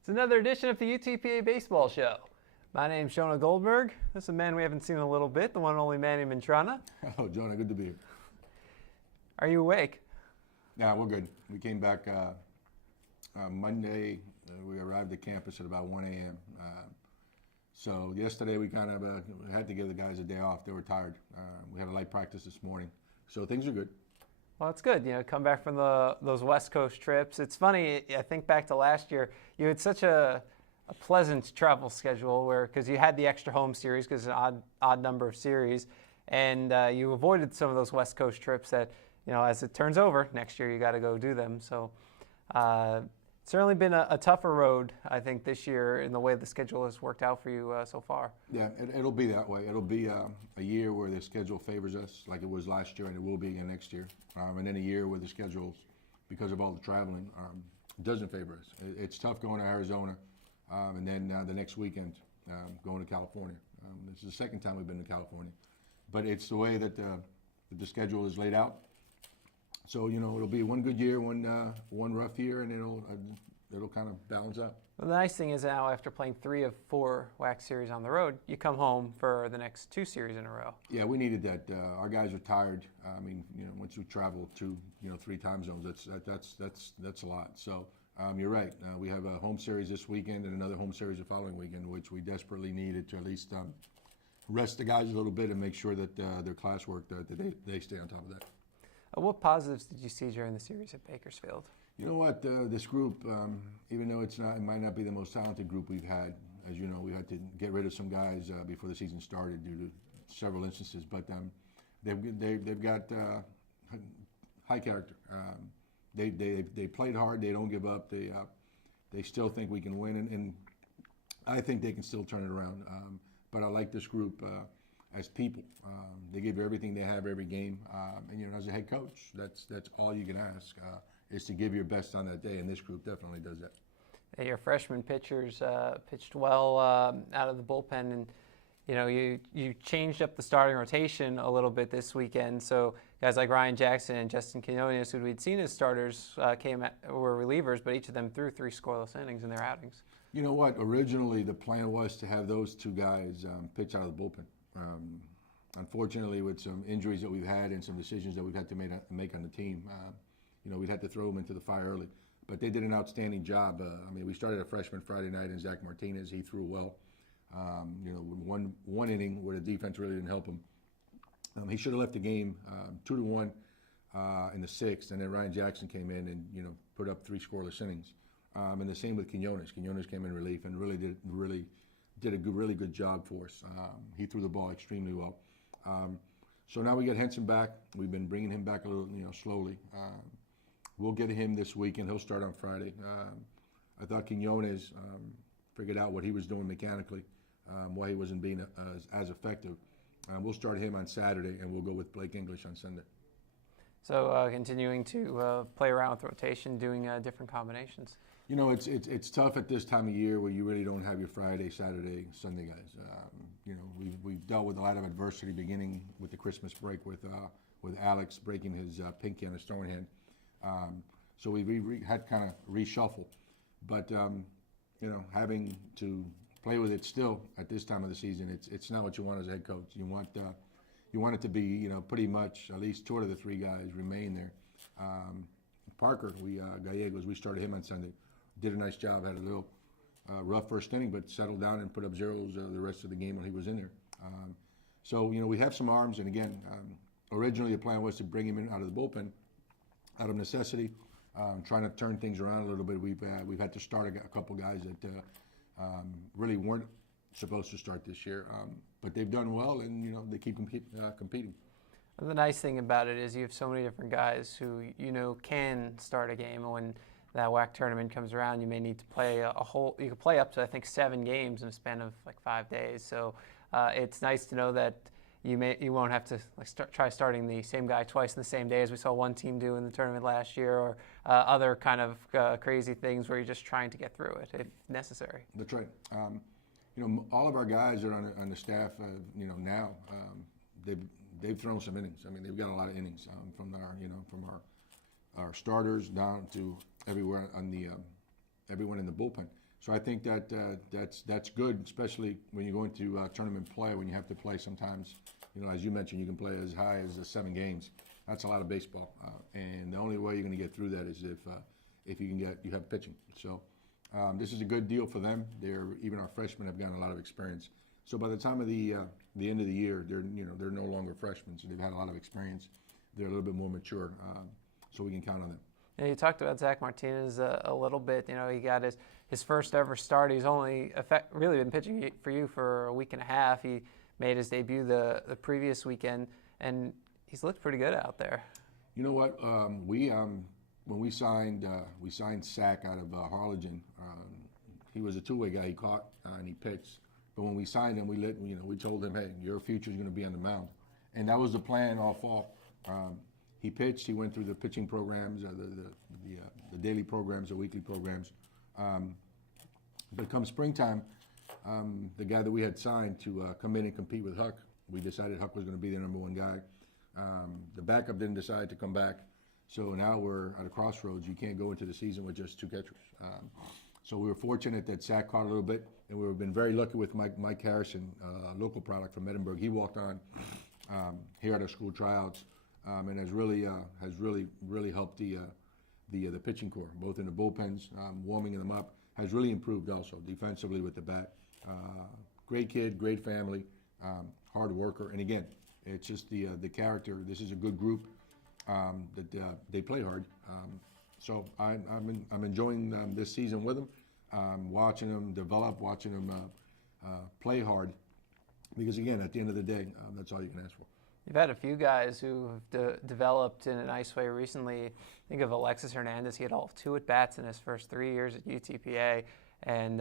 It's another edition of the UTPA Baseball Show. My name's Jonah Goldberg. This is a man we haven't seen in a little bit, the one and only Manny Mantrana. Oh, Jonah, good to be here. Are you awake? Yeah, we're good. We came back Monday. We arrived at campus at about 1 a.m. So yesterday we kind of had to give the guys a day off. They were tired. We had a light practice this morning. So things are good. Well, it's good. You know, come back from those West Coast trips. It's funny, I think back to last year, you had such a pleasant travel schedule because you had the extra home series because it's an odd number of series, and you avoided some of those West Coast trips that, you know, as it turns over, next year you got to go do them. So it's certainly been a tougher road, I think, this year in the way the schedule has worked out for you so far. Yeah, it'll be that way. It'll be a year where the schedule favors us like it was last year, and it will be again next year. And then a year where the schedules, because of all the traveling, doesn't favor us. It's tough going to Arizona, and then the next weekend going to California. This is the second time we've been to California. But it's the way that the schedule is laid out. So, you know, it'll be one good year, one rough year, and it'll kind of balance out. Well, the nice thing is now, after playing 3 of 4 WAC series on the road, you come home for the next 2 series in a row. Yeah, we needed that. Our guys are tired. I mean, you know, once you travel to 3 time zones, that's a lot. So you're right. We have a home series this weekend and another home series the following weekend, which we desperately needed to at least rest the guys a little bit and make sure that their classwork that they stay on top of that. What positives did you see during the series at Bakersfield? You know what, this group, even though it might not be the most talented group we've had, as you know, we had to get rid of some guys before the season started due to several instances, but they've got high character. They played hard. They don't give up. They still think we can win, and I think they can still turn it around. But I like this group as people. They give everything they have every game, and you know, as a head coach, that's all you can ask. Is to give your best on that day, and this group definitely does that. Hey, your freshman pitchers pitched well out of the bullpen, and you know you changed up the starting rotation a little bit this weekend. So guys like Ryan Jackson and Justin Quinones, who we'd seen as starters, were relievers, but each of them threw 3 scoreless innings in their outings. You know what? Originally, the plan was to have those 2 guys pitch out of the bullpen. Unfortunately, with some injuries that we've had and some decisions that we've had to make on the team. You know, we'd had to throw them into the fire early. But they did an outstanding job. I mean, we started a freshman Friday night, and Zach Martinez, he threw well. You know, one inning where the defense really didn't help him. He should have left the game 2-1 in the 6th, and then Ryan Jackson came in and, you know, put up 3 scoreless innings. And the same with Quinones. Quinones came in relief and really did a really good job for us. He threw the ball extremely well. So now we get Henson back. We've been bringing him back a little, you know, slowly. We'll get him this weekend. He'll start on Friday. I thought Quinones figured out what he was doing mechanically, why he wasn't being as effective. We'll start him on Saturday, and we'll go with Blake English on Sunday. So continuing to play around with rotation, doing different combinations. You know, it's tough at this time of year where you really don't have your Friday, Saturday, Sunday guys. You know, we've dealt with a lot of adversity beginning with the Christmas break with Alex breaking his pinky on his throwing hand. So we had kind of reshuffle, but you know, having to play with it still at this time of the season, it's not what you want as a head coach. You want it to be, you know, pretty much at least 2 out of the 3 guys remain there. Parker, Gallegos, we started him on Sunday. Did a nice job. Had a little rough first inning, but settled down and put up zeros the rest of the game when he was in there. So you know, we have some arms, and again, originally the plan was to bring him in out of the bullpen, out of necessity, trying to turn things around a little bit. We've had to start a couple guys that really weren't supposed to start this year, but they've done well, and you know, they keep competing. And the nice thing about it is you have so many different guys who you know can start a game, and when that WAC tournament comes around, you may need to play you can play up to, I think, 7 games in a span of like 5 days. So it's nice to know that you won't have to try starting the same guy twice in the same day, as we saw one team do in the tournament last year, or other kind of crazy things where you're just trying to get through it if necessary. That's right. You know, all of our guys that are on the staff, you know, now they've thrown some innings. I mean, they've got a lot of innings from our starters down to everywhere on the everyone in the bullpen. So I think that that's good, especially when you go into tournament play, when you have to play sometimes. As you mentioned, you can play as high as 7 games. That's a lot of baseball, and the only way you're going to get through that is if you have pitching. So this is a good deal for them. Even our freshmen have gotten a lot of experience. So by the time of the end of the year, they're no longer freshmen, so they've had a lot of experience. They're a little bit more mature, so we can count on them. Yeah, you talked about Zach Martinez a little bit. He got his first ever start. He's only really been pitching for you for a week and a half. He made his debut the previous weekend, and he's looked pretty good out there. You know what? When we signed Zach out of Harlingen, he was a two-way guy. He caught and he pitched. But when we signed him, we told him, hey, your future is going to be on the mound, and that was the plan all fall. He pitched. He went through the pitching programs, the daily programs, the weekly programs. But come springtime, the guy that we had signed to come in and compete with Huck, we decided Huck was going to be the #1 guy. The backup didn't decide to come back, so now we're at a crossroads. You can't go into the season with just 2 catchers. So we were fortunate that Zach caught a little bit, and we've been very lucky with Mike Harrison, local product from Edinburg. He walked on here at our school tryouts, and has really helped the pitching corps, both in the bullpens, warming them up. Has really improved also defensively with the bat. Great kid, great family, hard worker, and again, it's just the character. This is a good group that they play hard. So I'm enjoying this season with them, watching them develop, watching them play hard. Because again, at the end of the day, that's all you can ask for. You've had a few guys who have developed in a nice way recently. Think of Alexis Hernandez. He had all 2 at-bats in his first 3 years at UTPA, and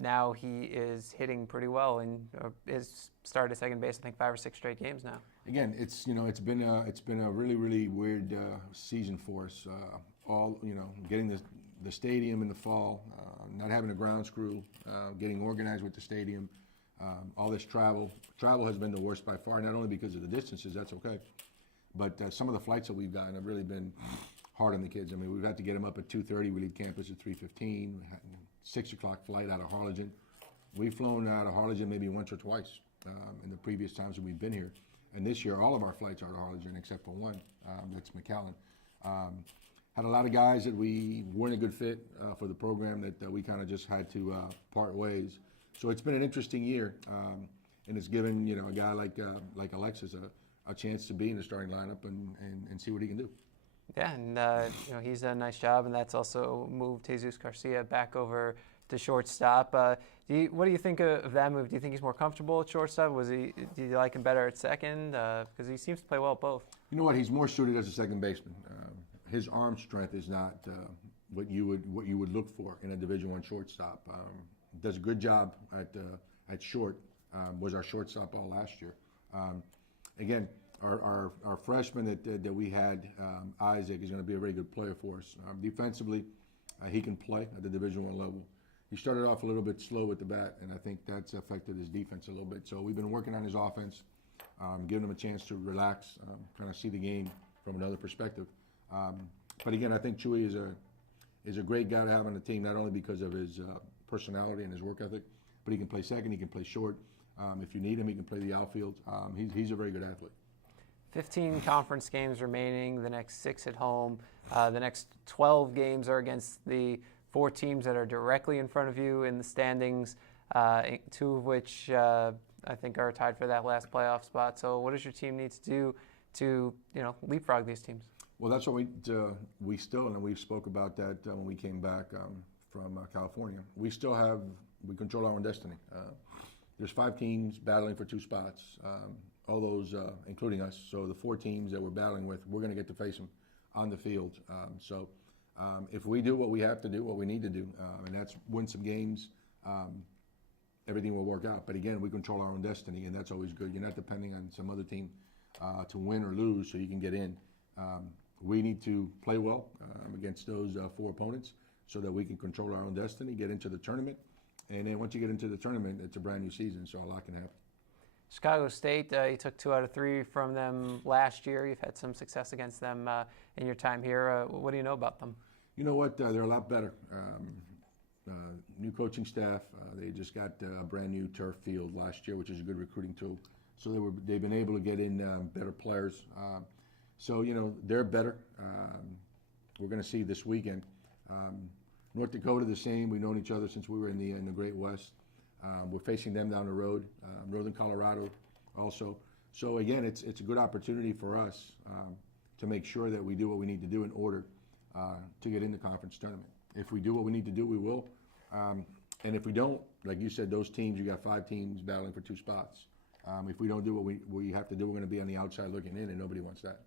now he is hitting pretty well and has started at second base, I think, 5 or 6 straight games now. Again, it's been a really weird season for us. Getting the stadium in the fall, not having a grounds crew, getting organized with the stadium. All this travel has been the worst by far, not only because of the distances, that's okay, but some of the flights that we've gotten have really been hard on the kids. I mean, we've had to get them up at 2:30, we leave campus at 3:15, 6 o'clock flight out of Harlingen. We've flown out of Harlingen maybe once or twice in the previous times that we've been here, and this year all of our flights are to Harlingen except for one, that's McAllen. Had a lot of guys that we weren't a good fit for the program that we kind of just had to part ways. So it's been an interesting year, and it's given a guy like Alexis a chance to be in the starting lineup and see what he can do. Yeah, and he's done a nice job, and that's also moved Jesus Garcia back over to shortstop. What do you think of that move? Do you think he's more comfortable at shortstop? Do you like him better at second? Because he seems to play well at both. You know what? He's more suited as a second baseman. His arm strength is not what you would look for in a Division I shortstop. Does a good job at short. Was our shortstop all last year. Again, our freshman that we had, Isaac, is going to be a very good player for us. Defensively, he can play at the Division I level. He started off a little bit slow with the bat, and I think that's affected his defense a little bit. So we've been working on his offense, giving him a chance to relax, kind of see the game from another perspective. But again, I think Chewy is a great guy to have on the team, not only because of his personality and his work ethic, but he can play second, he can play short. If you need him, he can play the outfield. He's a very good athlete. 15 conference games remaining, the next 6 at home. The next 12 games are against the 4 teams that are directly in front of you in the standings, 2 of which I think are tied for that last playoff spot. So what does your team need to do to leapfrog these teams? Well, that's what we still, and we spoke about that when we came back from California. We control our own destiny. There's 5 teams battling for 2 spots, all those including us. So the 4 teams that we're battling with, we're going to get to face them on the field. So if we do what we have to do, what we need to do, and that's win some games, everything will work out. But again, we control our own destiny, and that's always good. You're not depending on some other team to win or lose so you can get in. We need to play well against those 4 opponents so that we can control our own destiny, get into the tournament, and then once you get into the tournament, it's a brand new season, so a lot can happen. Chicago State, you took 2 out of 3 from them last year. You've had some success against them in your time here. What do you know about them? You know what? They're a lot better. new coaching staff. They just got a brand new turf field last year, which is a good recruiting tool. So they've been able to get in better players. So they're better. We're going to see this weekend. North Dakota the same. We've known each other since we were in the Great West. We're facing them down the road. Northern Colorado also. So again, it's a good opportunity for us to make sure that we do what we need to do in order to get in the conference tournament. If we do what we need to do, we will. And if we don't, like you said, those teams, you got 5 teams battling for 2 spots. If we don't do what we have to do, we're going to be on the outside looking in, and nobody wants that.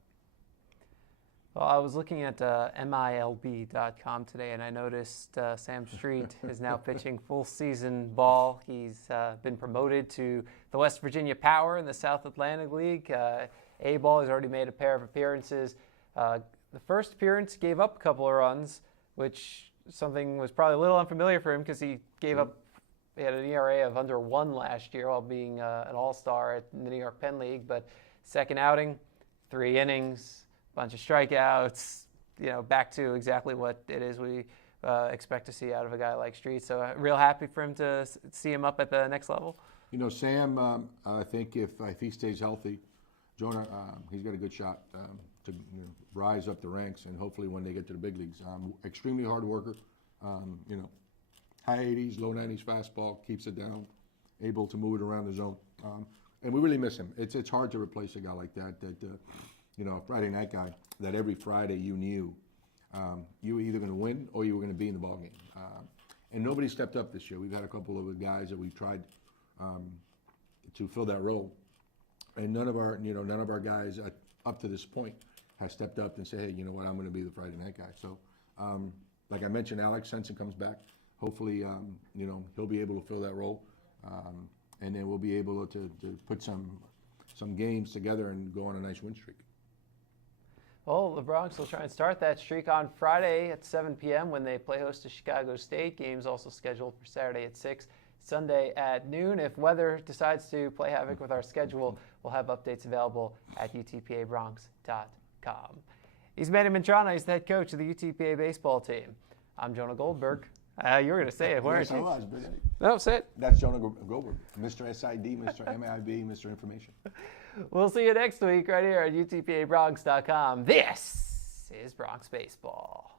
Well, I was looking at MILB.com today, and I noticed Sam Street is now pitching full season ball. He's been promoted to the West Virginia Power in the South Atlantic League. A-ball, he's already made a pair of appearances. The first appearance gave up a couple of runs, which something was probably a little unfamiliar for him because he had an ERA of under 1 last year while being an all-star at the New York Penn League. But second outing, 3 innings, bunch of strikeouts, back to exactly what it is we expect to see out of a guy like Street. So real happy for him to see him up at the next level. Sam, I think if he stays healthy, Jonah, he's got a good shot to rise up the ranks, and hopefully when they get to the big leagues. Extremely hard worker, high 80s, low 90s fastball, keeps it down, able to move it around the zone. And we really miss him. It's hard to replace a guy like that, a Friday night guy that every Friday you knew you were either going to win or you were going to be in the ballgame. And nobody stepped up this year. We've had a couple of guys that we've tried to fill that role. And none of our guys up to this point have stepped up and said, hey, you know what, I'm going to be the Friday night guy. So, like I mentioned, Alex Sensen comes back. Hopefully, he'll be able to fill that role. And then we'll be able to put some games together and go on a nice win streak. Well, the Bronx will try and start that streak on Friday at 7 p.m. when they play host to Chicago State. Games also scheduled for Saturday at 6, Sunday at noon. If weather decides to play havoc with our schedule, we'll have updates available at UTPAAbronx.com. He's Manny Mantrana. He's the head coach of the UTPA baseball team. I'm Jonah Goldberg. You were going to say it, weren't you? Yes, I was. But no, say it. That's Jonah Goldberg, Mr. SID, Mr. MIB, Mr. Information. We'll see you next week right here at UTPAAbronx.com. This is Bronx Baseball.